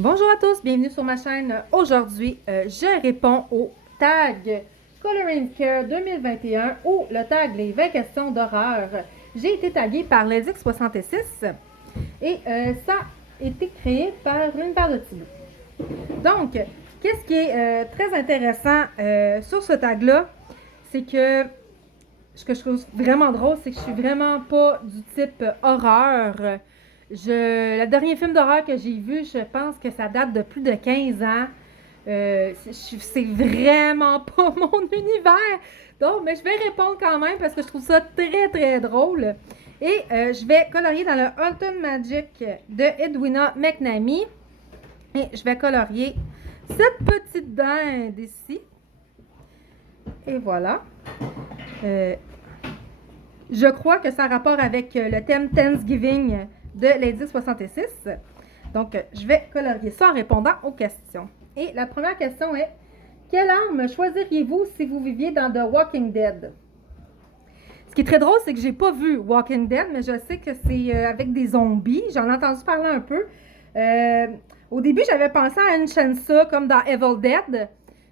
Bonjour à tous, bienvenue sur ma chaîne. Aujourd'hui, je réponds au tag Coloring Care 2021 ou le tag Les 20 questions d'horreur. J'ai été taguée par LesX66 et ça a été créé par une barre de Thibaut. Donc, qu'est-ce qui est très intéressant sur ce tag-là, c'est que ce que je trouve vraiment drôle, c'est que je suis vraiment pas du type horreur. Le dernier film d'horreur que j'ai vu, je pense que ça date de plus de 15 ans. C'est vraiment pas mon univers. Donc, mais je vais répondre quand même parce que je trouve ça très, très drôle. Et je vais colorier dans le Alton Magic de Edwina McNamee. Et je vais colorier cette petite dinde ici. Et voilà. Je crois que ça a rapport avec le thème Thanksgiving de Lady 66. Donc, je vais colorier ça en répondant aux questions. Et la première question est: quelle arme choisiriez-vous si vous viviez dans The Walking Dead? Ce qui est très drôle, c'est que j'ai pas vu Walking Dead, mais je sais que c'est avec des zombies. J'en ai entendu parler un peu. Au début, j'avais pensé à une chainsaw comme dans Evil Dead,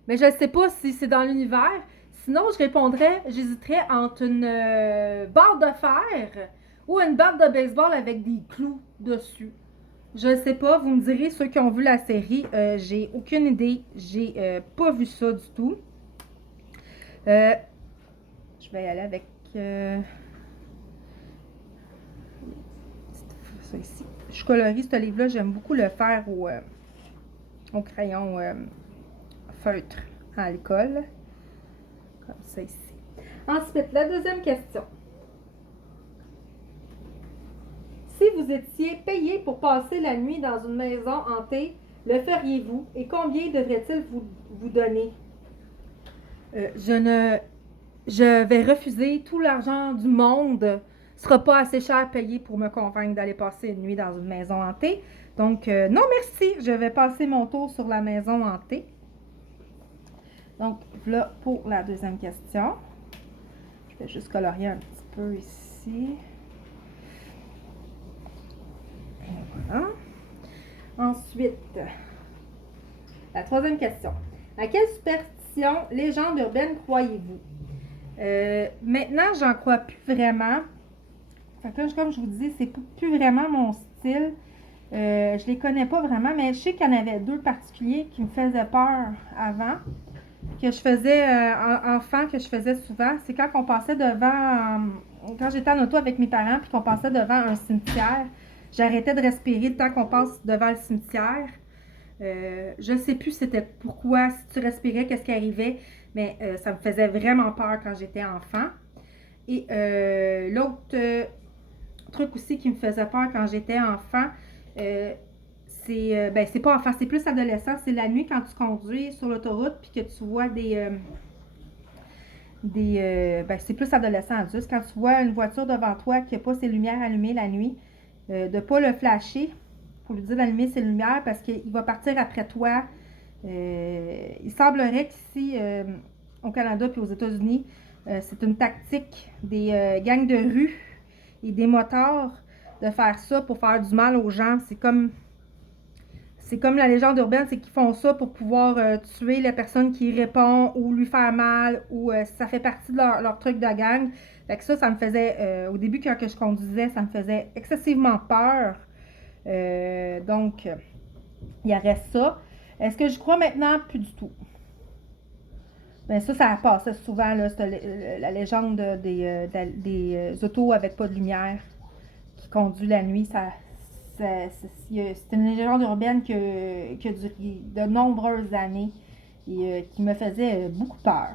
mais je ne sais pas si c'est dans l'univers. Sinon, j'hésiterais entre une barre de fer ou une barre de baseball avec des clous dessus. Je ne sais pas, vous me direz ceux qui ont vu la série, j'ai aucune idée, j'ai pas vu ça du tout. Je vais y aller avec ça ici. Je colorie ce livre-là, j'aime beaucoup le faire au crayon feutre à l'école. Comme ça ici. Ensuite, la deuxième question. Si vous étiez payé pour passer la nuit dans une maison hantée, le feriez-vous et combien devrait-il vous donner? Je vais refuser tout l'argent du monde. Ce sera pas assez cher payé pour me convaincre d'aller passer une nuit dans une maison hantée. Donc, non merci, je vais passer mon tour sur la maison hantée. Donc, là, pour la deuxième question. Je vais juste colorier un petit peu ici. Et voilà. Ensuite, la troisième question. À quelle superstition, légende urbaine croyez-vous? Maintenant, j'en crois plus vraiment. Fait que là, comme je vous dis, c'est plus vraiment mon style. Je les connais pas vraiment, mais je sais qu'il y en avait deux particuliers qui me faisaient peur avant, que je faisais enfant, que je faisais souvent. C'est quand on passait devant, quand j'étais en auto avec mes parents, puis qu'on passait devant un cimetière, j'arrêtais de respirer le temps qu'on passe devant le cimetière. Je ne sais plus c'était pourquoi, si tu respirais, qu'est-ce qui arrivait, mais ça me faisait vraiment peur quand j'étais enfant. Et l'autre truc aussi qui me faisait peur quand j'étais enfant, c'est pas enfant, c'est plus adolescent, c'est la nuit quand tu conduis sur l'autoroute puis que tu vois c'est plus adolescent adulte, quand tu vois une voiture devant toi qui n'a pas ses lumières allumées la nuit, de ne pas le flasher pour lui dire d'allumer ses lumières parce qu'il va partir après toi. Il semblerait qu'ici, au Canada puis aux États-Unis, c'est une tactique des gangs de rue et des motards de faire ça pour faire du mal aux gens. C'est comme la légende urbaine, c'est qu'ils font ça pour pouvoir tuer la personne qui répond ou lui faire mal, ou ça fait partie de leur truc de gang. Fait que ça me faisait, au début quand je conduisais, ça me faisait excessivement peur. Donc, il y aurait ça. Est-ce que je crois maintenant? Plus du tout. Ben ça passe souvent, là, la légende des autos avec pas de lumière qui conduit la nuit. C'est une légende urbaine qui a duré de nombreuses années et qui me faisait beaucoup peur.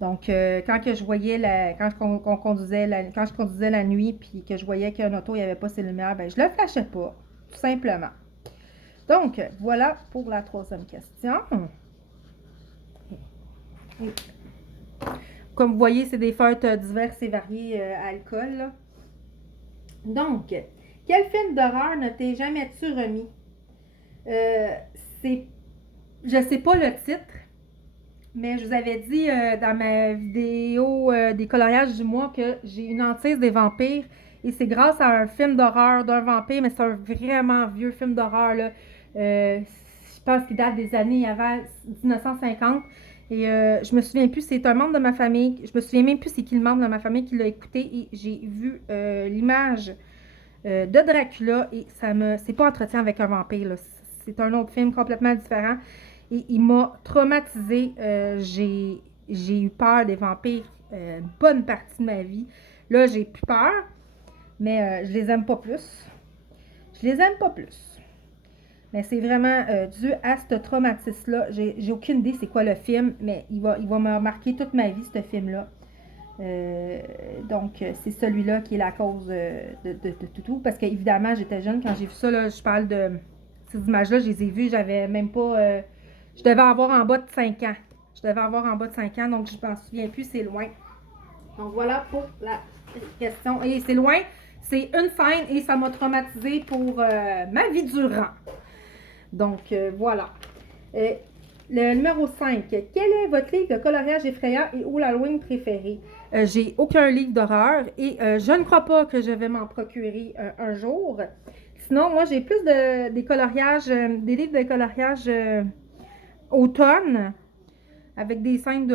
Donc, quand je voyais quand je conduisais la nuit puis que je voyais qu'un auto n'avait pas ses lumières, ben je le flashais pas, tout simplement. Donc, voilà pour la troisième question. Et, comme vous voyez, c'est des feutres diverses et variées à alcool, là. Donc, quel film d'horreur ne t'es jamais-tu remis? Je sais pas le titre, mais je vous avais dit dans ma vidéo des coloriages du mois que j'ai une hantise des vampires. Et c'est grâce à un film d'horreur d'un vampire, mais c'est un vraiment vieux film d'horreur, là. Je pense qu'il date des années avant 1950. Et je me souviens plus, c'est un membre de ma famille. Je me souviens même plus c'est qui le membre de ma famille qui l'a écouté. Et j'ai vu l'image de Dracula. Et c'est pas Entretien avec un vampire, là. C'est un autre film complètement différent. Et il m'a traumatisée. J'ai eu peur des vampires une bonne partie de ma vie. Là, j'ai plus peur, mais je les aime pas plus. Je les aime pas plus. Mais c'est vraiment dû à ce traumatisme-là. J'ai aucune idée c'est quoi le film, mais il va me marquer toute ma vie, ce film-là. Donc, c'est celui-là qui est la cause de tout. Parce qu'évidemment, j'étais jeune quand j'ai vu ça. Là, je parle de ces images-là, je les ai vues, j'avais même pas. Je devais avoir en bas de 5 ans. Je devais avoir en bas de 5 ans, donc je m'en souviens plus, c'est loin. Donc, voilà pour la question. Et c'est loin, c'est une scène et ça m'a traumatisée pour ma vie durant. Donc, voilà. Le numéro 5. Quel est votre livre de coloriage effrayant et ou l'Halloween préféré? J'ai aucun livre d'horreur et je ne crois pas que je vais m'en procurer un jour. Sinon, moi, j'ai plus des coloriages, des livres de coloriage automne avec des scènes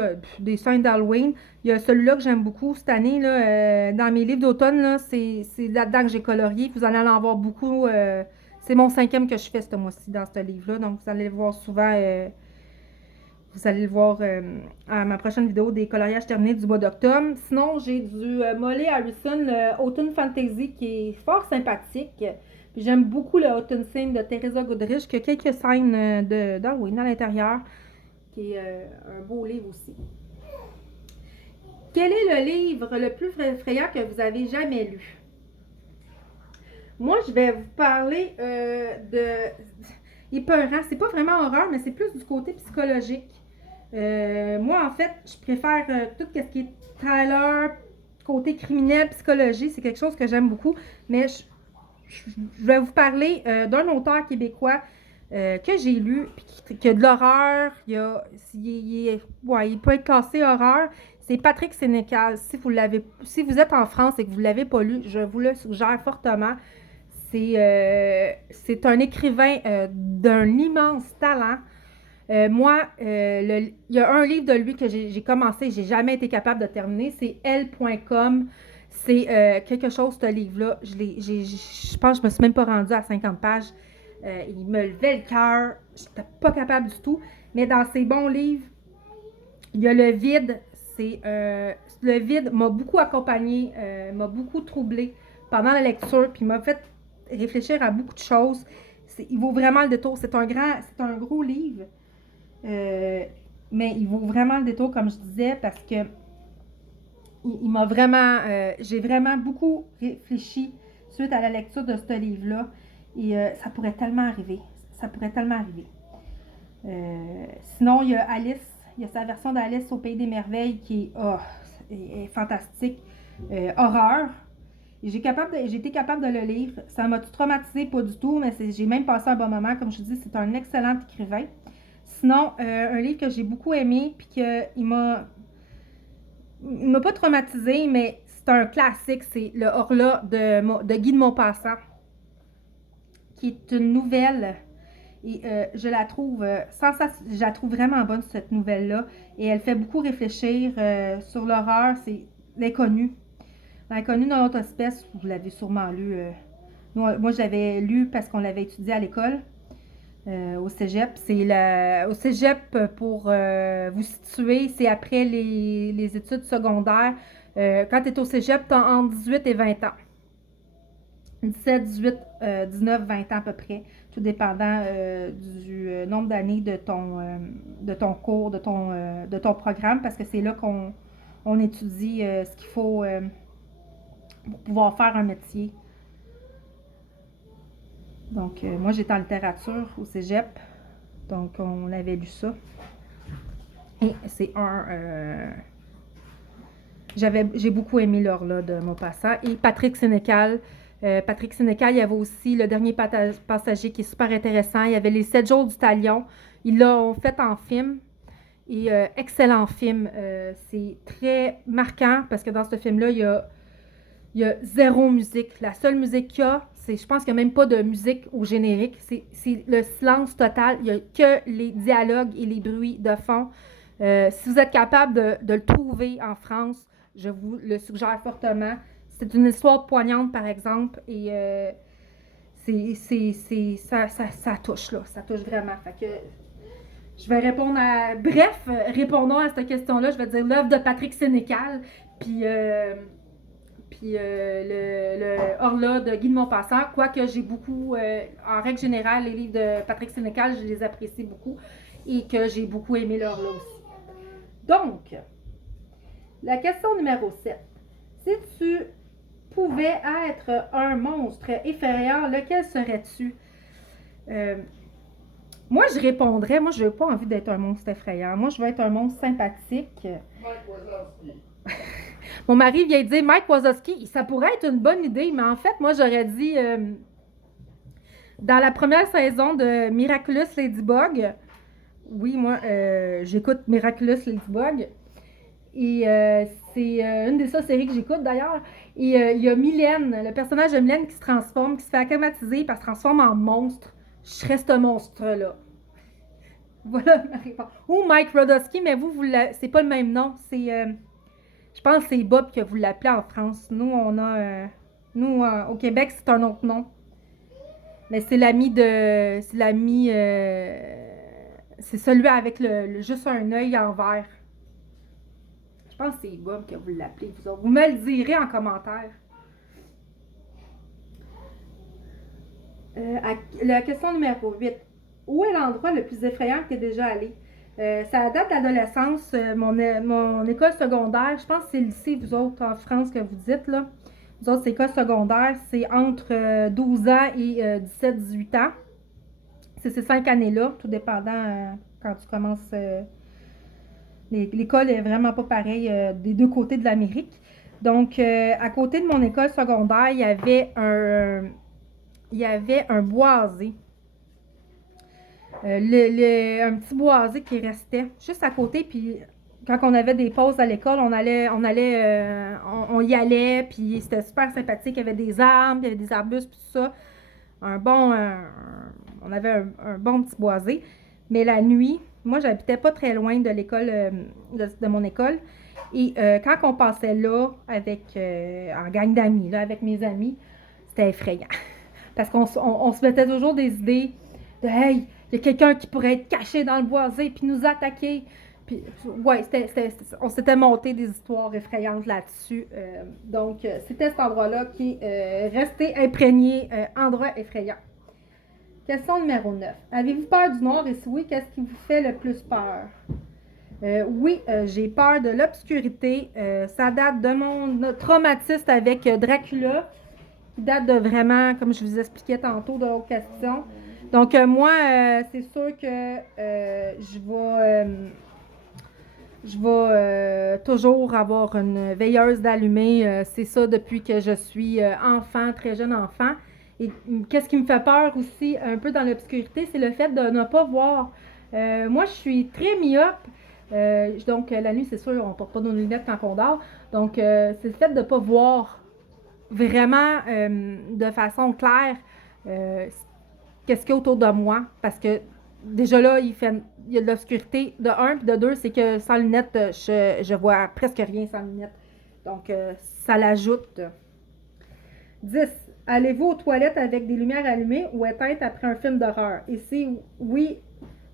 d'Halloween. Il y a celui-là que j'aime beaucoup cette année. Là, dans mes livres d'automne, c'est là-dedans que j'ai colorié. Vous allez en voir beaucoup. C'est mon 5e que je fais ce mois-ci dans ce livre-là. Donc, vous allez le voir souvent. Vous allez le voir à ma prochaine vidéo des coloriages terminés du mois d'octobre. Sinon, j'ai du Molly Harrison, le Autumn Fantasy, qui est fort sympathique. Puis j'aime beaucoup le Autumn Theme de Teresa Goodrich, qui a quelques scènes d'Halloween à l'intérieur, qui est un beau livre aussi. Quel est le livre le plus effrayant que vous avez jamais lu? Moi, je vais vous parler de épeurant. C'est pas vraiment horreur, mais c'est plus du côté psychologique. Moi, en fait, je préfère tout ce qui est thriller, côté criminel, psychologie. C'est quelque chose que j'aime beaucoup. Mais je vais vous parler d'un auteur québécois que j'ai lu, puis qui a de l'horreur. Il peut être classé horreur. C'est Patrick Sénécal. Si vous êtes en France et que vous ne l'avez pas lu, je vous le suggère fortement. C'est un écrivain d'un immense talent. Moi, il y a un livre de lui que j'ai commencé, j'ai jamais été capable de terminer, c'est Elle.com. C'est quelque chose, ce livre-là. Je pense que je me suis même pas rendue à 50 pages. Il me levait le cœur. J'étais pas capable du tout. Mais dans ces bons livres, il y a Le Vide. Le Vide m'a beaucoup accompagnée, m'a beaucoup troublée pendant la lecture, puis m'a fait réfléchir à beaucoup de choses. Il vaut vraiment le détour. C'est un gros livre. Mais il vaut vraiment le détour, comme je disais, parce que il m'a vraiment, j'ai vraiment beaucoup réfléchi suite à la lecture de ce livre-là. Et ça pourrait tellement arriver. Ça pourrait tellement arriver. Sinon, il y a Alice. Il y a sa version d'Alice au Pays des Merveilles qui est fantastique. Horreur. J'ai été capable de le lire. Ça m'a traumatisé, pas du tout, mais j'ai même passé un bon moment. Comme je dis, c'est un excellent écrivain. Sinon, un livre que j'ai beaucoup aimé, puis qu'il m'a pas traumatisé, mais c'est un classique, c'est Le Horla de Guy de Maupassant, qui est une nouvelle. Et je la trouve je la trouve vraiment bonne, cette nouvelle-là. Et elle fait beaucoup réfléchir sur l'horreur. C'est L'Inconnu. L'Inconnu dans l'autre espèce, vous l'avez sûrement lu. Moi, je l'avais lu parce qu'on l'avait étudié à l'école. Au cégep. Au cégep, pour vous situer, c'est après les études secondaires. Quand tu es au cégep, tu as entre 18 et 20 ans. 17, 18, 19, 20 ans à peu près, tout dépendant du nombre d'années de ton cours, de ton programme, parce que c'est là qu'on étudie ce qu'il faut pour pouvoir faire un métier. Donc, moi, j'étais en littérature au cégep, donc on avait lu ça. Et c'est j'ai beaucoup aimé l'Horla de Maupassant. Et Patrick Sénécal. Patrick Sénécal, il y avait aussi Le Dernier Passager qui est super intéressant. Il y avait Les 7 jours du Talion. Ils l'ont fait en film. Et excellent film. C'est très marquant parce que dans ce film-là, il y a zéro musique. La seule musique qu'il y a, Je pense qu'il n'y a même pas de musique au générique. C'est le silence total. Il n'y a que les dialogues et les bruits de fond. Si vous êtes capable de le trouver en France, je vous le suggère fortement. C'est une histoire poignante, par exemple, et ça touche, là. Ça touche vraiment. Fait que je vais répondre à... Bref, répondons à cette question-là. Je vais dire l'œuvre de Patrick Sénécal, puis le Horla de Guy de Maupassant, quoique j'ai beaucoup, en règle générale, les livres de Patrick Sénécal, je les apprécie beaucoup et que j'ai beaucoup aimé le Horla aussi. Donc, la question numéro 7. Si tu pouvais être un monstre effrayant, lequel serais-tu? Moi, je répondrais, moi, je n'ai pas envie d'être un monstre effrayant. Moi, je veux être un monstre sympathique. Mike Wazowski. Mon mari vient de dire Mike Wazowski. Ça pourrait être une bonne idée, mais en fait, moi, j'aurais dit dans la première saison de Miraculous Ladybug. Oui, moi, j'écoute Miraculous Ladybug. Et c'est une des séries que j'écoute d'ailleurs. Et il y a Mylène, le personnage de Mylène qui se transforme, qui se fait acclimatiser, puis elle se transforme en monstre. Je serais ce monstre-là. Voilà ma réponse. Ou Mike Rodowski, mais vous c'est pas le même nom. C'est, je pense que c'est Bob que vous l'appelez en France. Nous, on a, nous au Québec, c'est un autre nom. Mais c'est l'ami de, c'est l'ami, c'est celui avec juste un œil en vert. Je pense que c'est Bob que vous l'appelez, vous autres. Vous me le direz en commentaire. La question numéro 8. Où est l'endroit le plus effrayant que tu es déjà allé? Ça date de l'adolescence, mon école secondaire. Je pense que c'est le lycée, vous autres, en France, que vous dites, là. Vous autres, c'est école secondaire. C'est entre 12 ans et 17-18 ans. C'est ces 5 années-là, tout dépendant quand tu commences... l'école est vraiment pas pareille des deux côtés de l'Amérique. Donc, à côté de mon école secondaire, il y avait un boisé. Un petit boisé qui restait juste à côté. Puis, quand on avait des pauses à l'école, on y allait. Puis, c'était super sympathique. Il y avait des arbres, il y avait des arbustes, puis tout ça. On avait un bon petit boisé. Mais la nuit, moi, j'habitais pas très loin de l'école, de mon école. Et quand on passait là, en gang d'amis, là, avec mes amis, c'était effrayant. Parce qu'on se mettait toujours des idées de « Hey, il y a quelqu'un qui pourrait être caché dans le boisé puis nous attaquer. » Puis, ouais, on s'était monté des histoires effrayantes là-dessus. Donc, c'était cet endroit-là qui est resté imprégné, endroit effrayant. Question numéro 9. Avez-vous peur du noir et si oui, qu'est-ce qui vous fait le plus peur? Oui, j'ai peur de l'obscurité. Ça date de mon traumatisme avec Dracula, qui date de vraiment, comme je vous expliquais tantôt, de vos questions. Donc, moi, c'est sûr que je vais toujours avoir une veilleuse d'allumée. C'est ça depuis que je suis enfant, très jeune enfant. Et qu'est-ce qui me fait peur aussi, un peu dans l'obscurité, c'est le fait de ne pas voir. Moi, je suis très myope. Donc, la nuit, c'est sûr, on ne porte pas nos lunettes quand on dort. Donc, c'est le fait de ne pas voir vraiment de façon claire qu'est-ce qu'il y a autour de moi. Parce que déjà là, il y a de l'obscurité de 1, puis de 2, c'est que sans lunettes, je vois presque rien sans lunettes. Donc, ça l'ajoute. 10. Allez-vous aux toilettes avec des lumières allumées ou éteintes après un film d'horreur? Et si oui,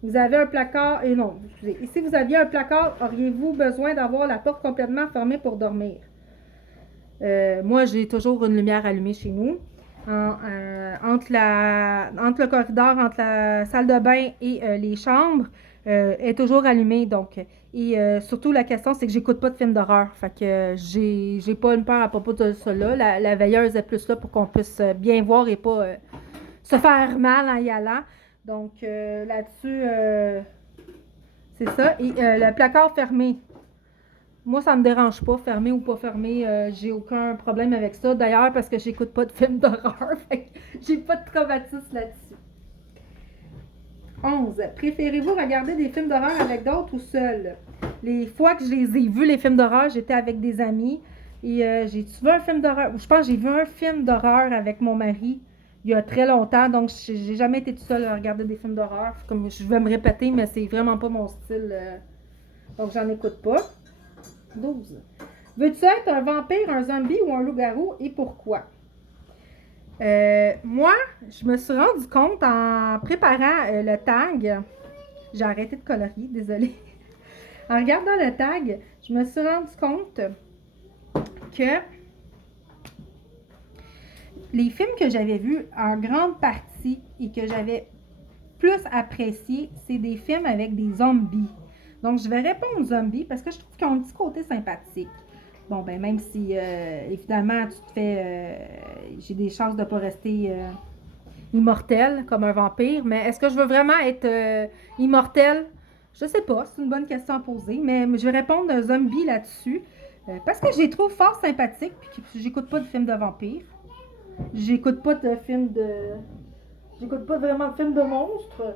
vous avez un placard... Et non, excusez. Et si vous aviez un placard, auriez-vous besoin d'avoir la porte complètement fermée pour dormir? Moi, j'ai toujours une lumière allumée chez nous. Entre le corridor, entre la salle de bain et les chambres, est toujours allumée. Donc, et surtout, la question, c'est que j'écoute pas de films d'horreur. Fait que j'ai pas une peur à propos de ça là. La veilleuse est plus là pour qu'on puisse bien voir et pas se faire mal en y allant. Donc, là-dessus, c'est ça. Et le placard fermé. Moi, ça me dérange pas, fermé ou pas fermé. J'ai aucun problème avec ça. D'ailleurs, parce que j'écoute pas de films d'horreur. Fait que j'ai pas de traumatisme là-dessus. 11. Préférez-vous regarder des films d'horreur avec d'autres ou seul? Les fois que je les ai vus, les films d'horreur, j'étais avec des amis. Et j'ai vu un film d'horreur. Je pense que j'ai vu un film d'horreur avec mon mari. il y a très longtemps, donc j'ai jamais été toute seule à regarder des films d'horreur. Comme je vais me répéter, mais c'est vraiment pas mon style, donc j'en écoute pas. 12. Veux-tu être un vampire, un zombie ou un loup-garou et pourquoi? Moi, je me suis rendu compte en préparant le tag, j'ai arrêté de colorier, désolée. En regardant le tag, je me suis rendu compte que les films que j'avais vus en grande partie et que j'avais plus apprécié, c'est des films avec des zombies. Donc, je vais répondre zombies parce que je trouve qu'ils ont un petit côté sympathique. Bon, ben même si, évidemment, tu te fais... j'ai des chances de ne pas rester immortel comme un vampire, mais est-ce que je veux vraiment être immortel? Je sais pas, c'est une bonne question à poser, mais je vais répondre zombie là-dessus parce que je les trouve fort sympathiques puis que j'écoute pas de films de vampires. J'écoute pas de films de... J'écoute pas vraiment de films de monstres.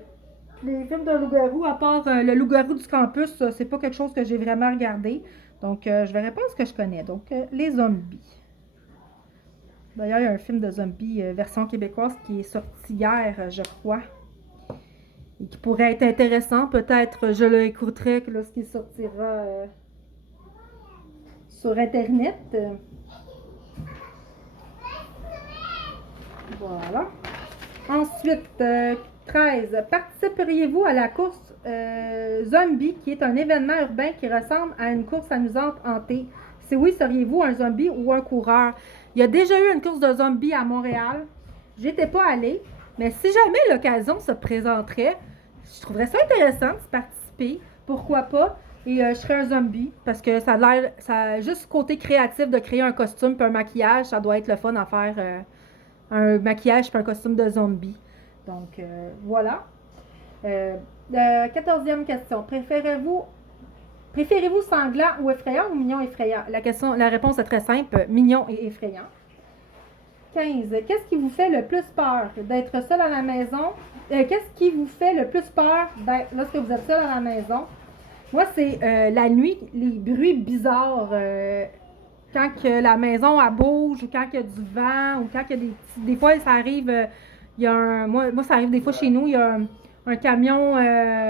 Les films de loup-garou, à part le loup-garou du campus, c'est pas quelque chose que j'ai vraiment regardé. Donc, je vais répondre ce que je connais. Donc, les zombies. D'ailleurs, il y a un film de zombies version québécoise qui est sorti hier, je crois. Et qui pourrait être intéressant. Peut-être je l'écouterai lorsqu'il sortira sur Internet. Voilà. Ensuite, 13. Participeriez-vous à la course zombie, qui est un événement urbain qui ressemble à une course amusante hantée? Si oui, seriez-vous un zombie ou un coureur? Il y a déjà eu une course de zombies à Montréal. J'étais pas allée, mais si jamais l'occasion se présenterait, je trouverais ça intéressant de participer. Pourquoi pas? Et je serais un zombie, parce que ça a l'air, ça juste côté créatif de créer un costume puis un maquillage, ça doit être le fun à faire un maquillage puis un costume de zombie. Donc, voilà. 14e question. Préférez-vous sanglant ou effrayant ou mignon effrayant? La réponse est très simple. Mignon et effrayant. 15. Qu'est-ce qui vous fait le plus peur d'être seul à la maison? Qu'est-ce qui vous fait le plus peur lorsque vous êtes seul à la maison? Moi, c'est la nuit, les bruits bizarres. Quand que la maison elle bouge ou quand il y a du vent ou quand il y a des petits... Des fois, ça arrive... il y a moi, ça arrive des fois chez nous, il y a un camion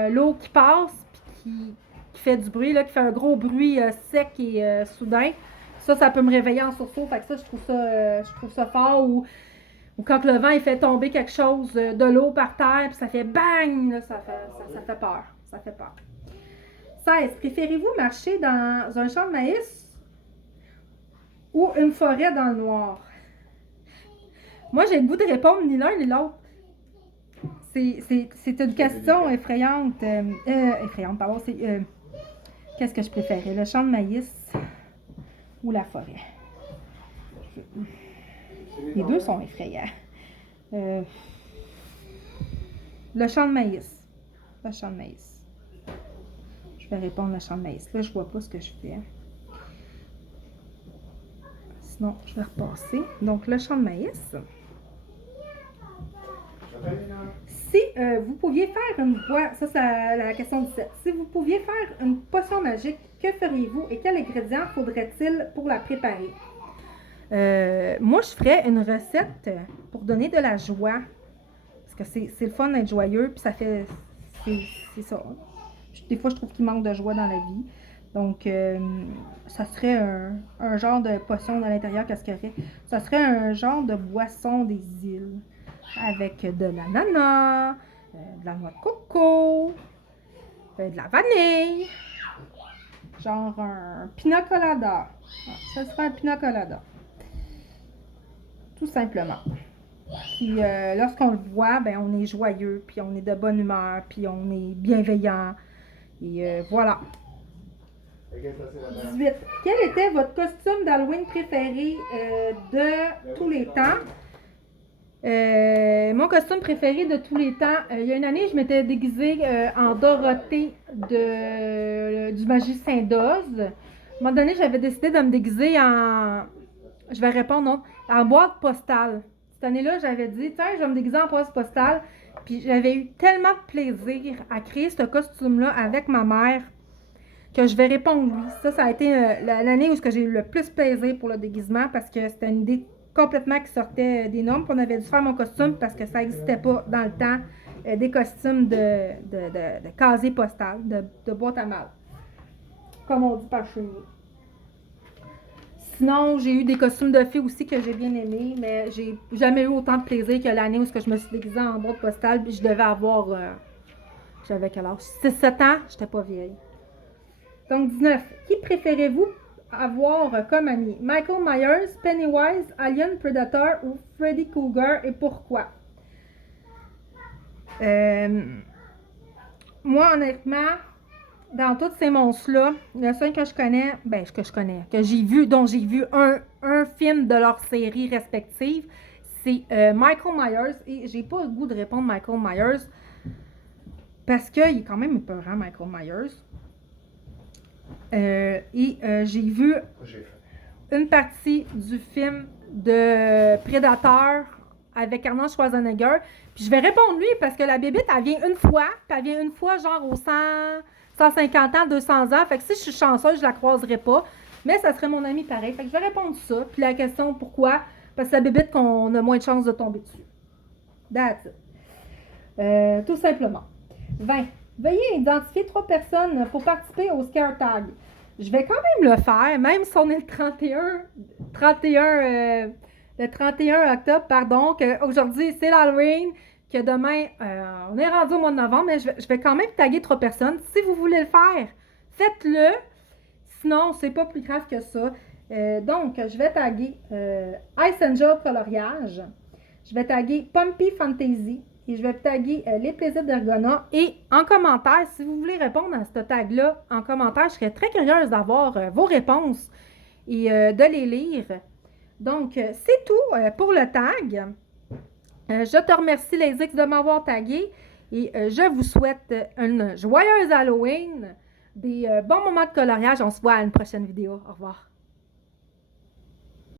lourd qui passe puis qui fait du bruit, là, qui fait un gros bruit sec et soudain. Ça peut me réveiller en sursaut. Fait que ça, je trouve ça fort. Ou quand le vent il fait tomber quelque chose de l'eau par terre, puis ça fait bang, là, ça fait peur. Ça fait peur. 16. Préférez-vous marcher dans un champ de maïs ou une forêt dans le noir? Moi, j'ai le goût de répondre ni l'un ni l'autre. C'est une question effrayante. Effrayante, pardon. Qu'est-ce que je préférais? Le champ de maïs ou la forêt? Les deux sont effrayants. Le champ de maïs. Le champ de maïs. Je vais répondre le champ de maïs. Là, je vois pas ce que je fais. Sinon, je vais repasser. Donc, le champ de maïs. Si vous pouviez faire une boisson, ça c'est la question 17. Si vous pouviez faire une potion magique, que feriez-vous et quel ingrédient faudrait-il pour la préparer? Moi, je ferais une recette pour donner de la joie. Parce que c'est le fun d'être joyeux, puis ça fait... C'est ça. Des fois, je trouve qu'il manque de joie dans la vie. Donc, ça serait un genre de potion dans l'intérieur, qu'est-ce qu'il y aurait? Ça serait un genre de boisson des îles. Avec de l'ananas, de la noix de coco, de la vanille. Genre un pina colada. Ça serait un pina colada. Tout simplement. Puis lorsqu'on le boit, ben, on est joyeux, puis on est de bonne humeur, puis on est bienveillant. Et voilà. 18. Quel était votre costume d'Halloween préféré de tous les temps? Mon costume préféré de tous les temps, il y a une année, je m'étais déguisée en Dorothée du Magicien d'Oz. À un moment donné, j'avais décidé de me déguiser en... Je vais répondre, non. En boîte postale. Cette année-là, j'avais dit, tiens, je vais me déguiser en boîte postale. Puis j'avais eu tellement de plaisir à créer ce costume-là avec ma mère que je vais répondre oui. Ça a été l'année où j'ai eu le plus plaisir pour le déguisement parce que c'était une idée complètement qui sortait des normes. Puis on avait dû faire mon costume parce que ça n'existait pas dans le temps, des costumes de casier postal, de boîte à mal, comme on dit par chez nous. Sinon, j'ai eu des costumes de filles aussi que j'ai bien aimés, mais j'ai jamais eu autant de plaisir que l'année où je me suis déguisée en boîte postale. Puis je devais avoir, j'avais quel âge? 6-7 ans, j'étais pas vieille. Donc 19. Qui préférez-vous avoir comme ami? Michael Myers, Pennywise, Alien, Predator ou Freddy Krueger et pourquoi? Moi, honnêtement, dans tous ces monstres-là, le seul que je connais, que j'ai vu, dont j'ai vu un film de leur série respective, c'est Michael Myers. Et j'ai pas le goût de répondre Michael Myers parce qu'il est quand même épeurant, Michael Myers. J'ai vu une partie du film de Predator avec Arnold Schwarzenegger. Puis je vais répondre lui parce que la bébite, elle vient une fois, puis elle vient une fois genre aux 150 ans, 200 ans. Fait que si je suis chanceuse, je la croiserai pas. Mais ça serait mon ami pareil. Fait que je vais répondre ça. Puis la question, pourquoi? Parce que c'est la bébite qu'on a moins de chances de tomber dessus. That's it. Tout simplement. 20. Veuillez identifier 3 personnes pour participer au Scare Tag. Je vais quand même le faire, même si on est le 31 octobre, pardon, qu'aujourd'hui c'est l'Halloween, que demain, on est rendu au mois de novembre, mais je vais quand même taguer 3 personnes. Si vous voulez le faire, faites-le. Sinon, c'est pas plus grave que ça. Donc, je vais taguer Ice Angel Coloriage. Je vais taguer Pumpy Fantasy. Et je vais taguer les plaisirs d'Ergona. Et en commentaire, si vous voulez répondre à ce tag-là, en commentaire, je serais très curieuse d'avoir vos réponses et de les lire. Donc, c'est tout pour le tag. Je te remercie, les X, de m'avoir tagué. Et je vous souhaite une joyeuse Halloween, des bons moments de coloriage. On se voit à une prochaine vidéo. Au revoir.